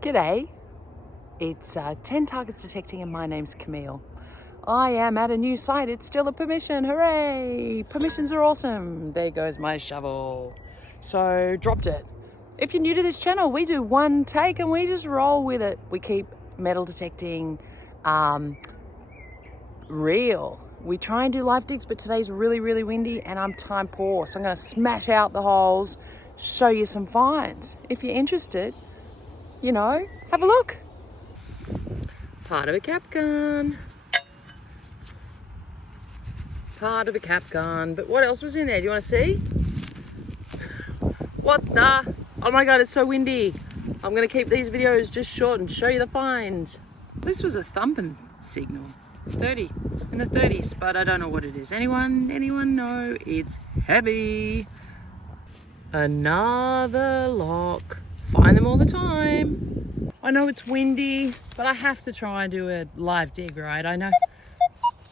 G'day, it's 10 targets detecting and my name's Camille. I am at a new site. It's still a permission, hooray! Permissions are awesome. There goes my shovel. So dropped it. If you're new to this channel, we do one take and we just roll with it. We keep metal detecting real. We try and do live digs, but today's really windy and I'm time poor. So I'm gonna smash out the holes, show you some finds. If you're interested, you know, have a look. Part of a cap gun. Part of a cap gun. But what else was in there? Do you want to see? What the? Oh my God, it's so windy. I'm going to keep these videos just short and show you the finds. This was a thumping signal. 30 in the 30s, but I don't know what it is. Anyone know? It's heavy. Another lock. Find them all the time. I know it's windy, but I have to try and do a live dig, right? I know.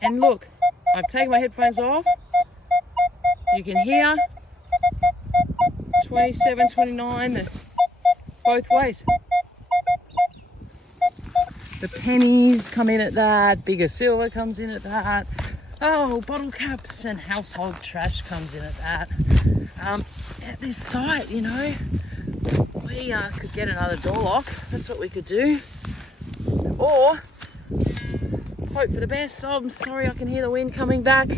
And look, I've taken my headphones off. You can hear 27, 29, both ways. The pennies come in at that, bigger silver comes in at that. Oh, bottle caps and household trash comes in at that. At this site, you know, we could get another door lock. That's what we could do. Or hope for the best. Oh, I'm sorry, I can hear the wind coming back.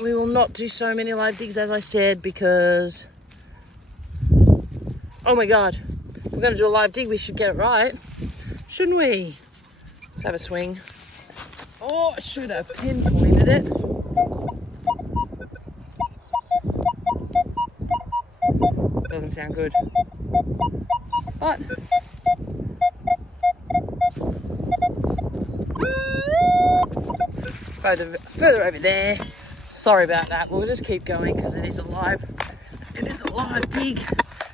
We will not do so many live digs, as I said, because, oh my God, if we're going to do a live dig, we should get it right, shouldn't we? Let's have a swing. Oh, I should have pinpointed it. Doesn't sound good, but further over there. Sorry about that. We'll just keep going because it is a live dig.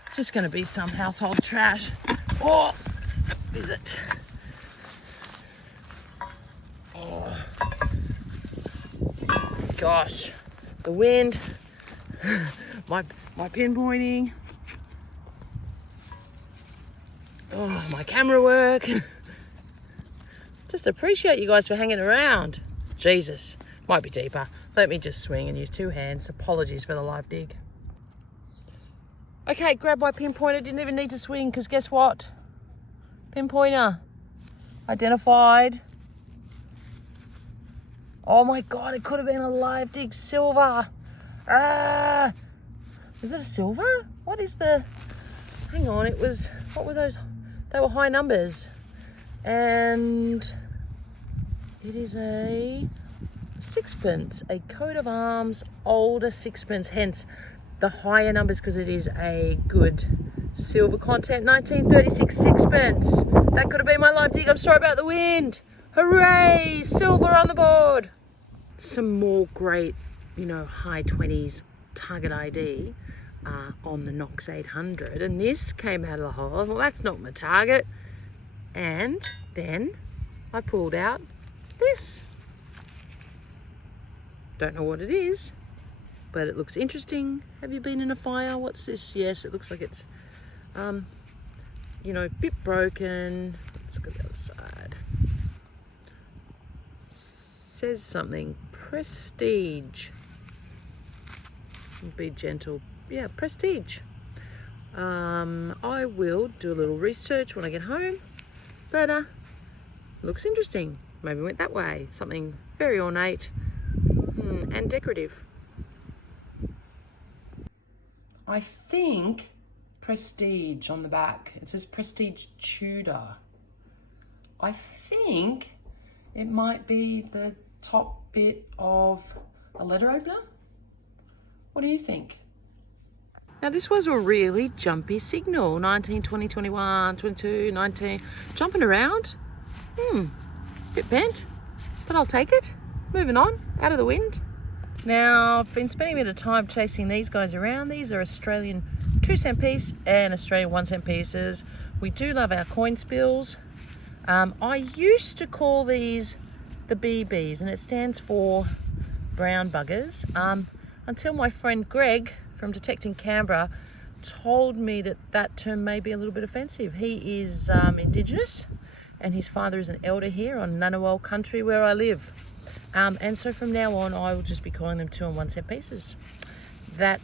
It's just going to be some household trash. Oh, is it? Oh, gosh, the wind, my pinpointing. Oh, my camera work. Just appreciate you guys for hanging around. Jesus, might be deeper. Let me just swing and use two hands. Apologies for the live dig. Okay, grab my pinpointer. Didn't even need to swing because guess what? Pinpointer identified. Oh my God, it could have been a live dig silver. Ah, is it a silver? What is the, hang on, it was, what were those? They were high numbers. And it is a sixpence, a coat of arms, older sixpence, hence the higher numbers because it is a good silver content. 1936 sixpence. That could have been my live dig. I'm sorry about the wind. Hooray, silver on the board. Some more great, you know, high 20s target ID on the Knox 800, and this came out of the hole. Well, that's not my target. And then I pulled out this. Don't know what it is, but it looks interesting. Have you been in a fire? What's this? Yes, it looks like it's, you know, a bit broken. Let's go to the other side. Says something, Prestige. Be gentle. Yeah, Prestige. I will do a little research when I get home, but looks interesting. Maybe went that way. Something very ornate and decorative. I think Prestige on the back. It says Prestige Tudor. I think it might be the top bit of a letter opener. What do you think? Now this was a really jumpy signal. 19, 20, 21, 22, 19. Jumping around. Bit bent, but I'll take it. Moving on, out of the wind. Now, I've been spending a bit of time chasing these guys around. These are Australian 2-cent piece and Australian 1-cent pieces. We do love our coin spills. I used to call these the BBs, and it stands for brown buggers. Until my friend Greg from Detecting Canberra told me that that term may be a little bit offensive. He is Indigenous, and his father is an elder here on Ngunnawal country where I live. And so from now on, I will just be calling them 2 and 1 cent pieces. That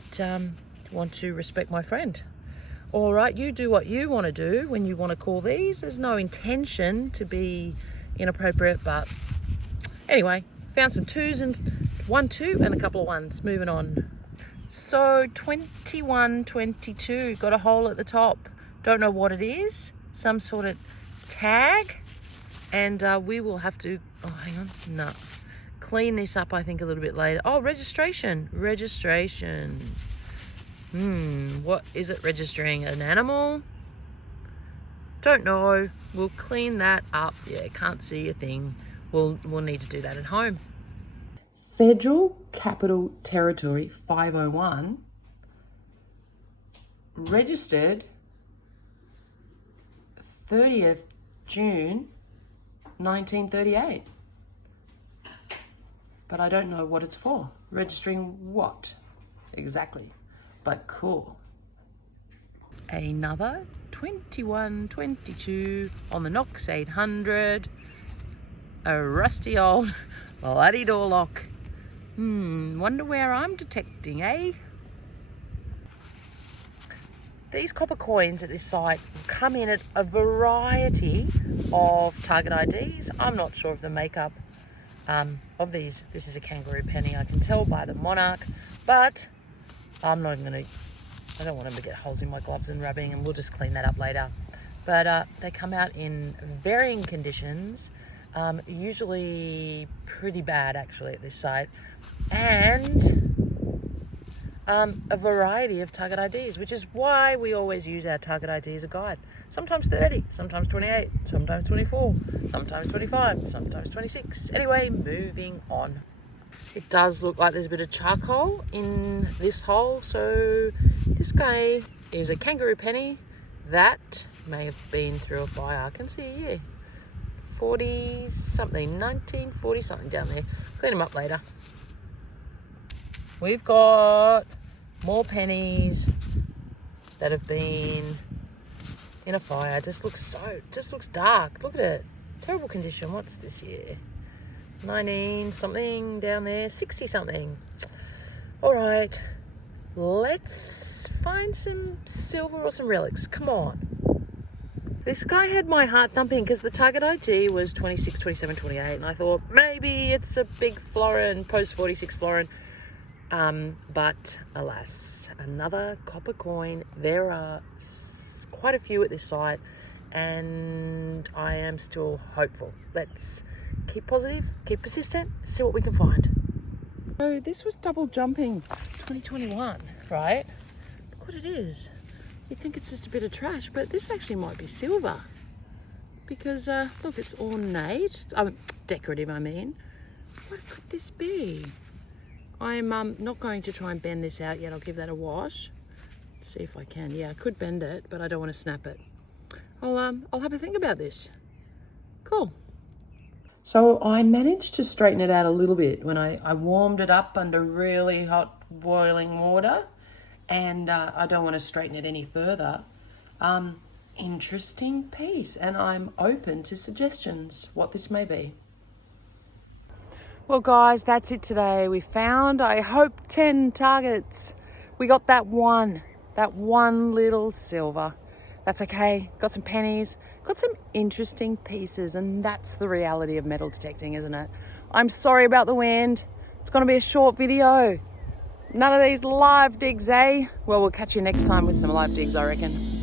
want to respect my friend. All right, you do what you want to do when you want to call these. There's no intention to be inappropriate, but anyway, found some 2s and 1 2 and a couple of 1s. Moving on. So 21, 22, got a hole at the top. Don't know what it is. Some sort of tag. And we will have to, oh, hang on, no. Clean this up, I think, a little bit later. Oh, registration. Registration. What is it registering? An animal? Don't know. We'll clean that up. Yeah, can't see a thing. We'll need to do that at home. Federal Capital Territory 501, registered 30th June 1938. But I don't know what it's for. Registering what exactly? But cool. Another 2122 on the Knox 800. A rusty old bloody door lock. Wonder where I'm detecting, eh? These copper coins at this site come in at a variety of target IDs. I'm not sure of the makeup of these. This is a kangaroo penny, I can tell by the monarch, but I'm not even gonna, I don't want them to get holes in my gloves and rubbing, and we'll just clean that up later. But they come out in varying conditions, usually pretty bad actually at this site, and a variety of target IDs, which is why we always use our target ID as a guide. Sometimes 30, sometimes 28, sometimes 24, sometimes 25, sometimes 26. Anyway, moving on. It does look like there's a bit of charcoal in this hole, so this guy is a kangaroo penny that may have been through a fire. I can see a year, 40 something, 1940 something down there. Clean them up later. We've got more pennies that have been in a fire. Just looks dark. Look at it. Terrible condition. What's this year? 19 something down there, 60 something. All right, let's find some silver or some relics. Come on. This guy had my heart thumping because the target ID was 26, 27, 28, and I thought maybe it's a big florin, post 46 florin. But alas, another copper coin. There are quite a few at this site, and I am still hopeful. Let's keep positive, keep persistent, see what we can find. So this was double jumping 2021, right? Look what it is. You think it's just a bit of trash, but this actually might be silver. Because, look, it's ornate. Decorative, I mean. What could this be? I'm not going to try and bend this out yet. I'll give that a wash. Let's see if I can. Yeah, I could bend it, but I don't want to snap it. I'll have a think about this. Cool. So I managed to straighten it out a little bit when I warmed it up under really hot boiling water, and I don't want to straighten it any further. Interesting piece, and I'm open to suggestions what this may be. Well guys, that's it today. We found, I hope, 10 targets. We got that one little silver. That's okay, got some pennies, got some interesting pieces, and that's the reality of metal detecting, isn't it? I'm sorry about the wind. It's gonna be a short video. None of these live digs, eh? Well, we'll catch you next time with some live digs, I reckon.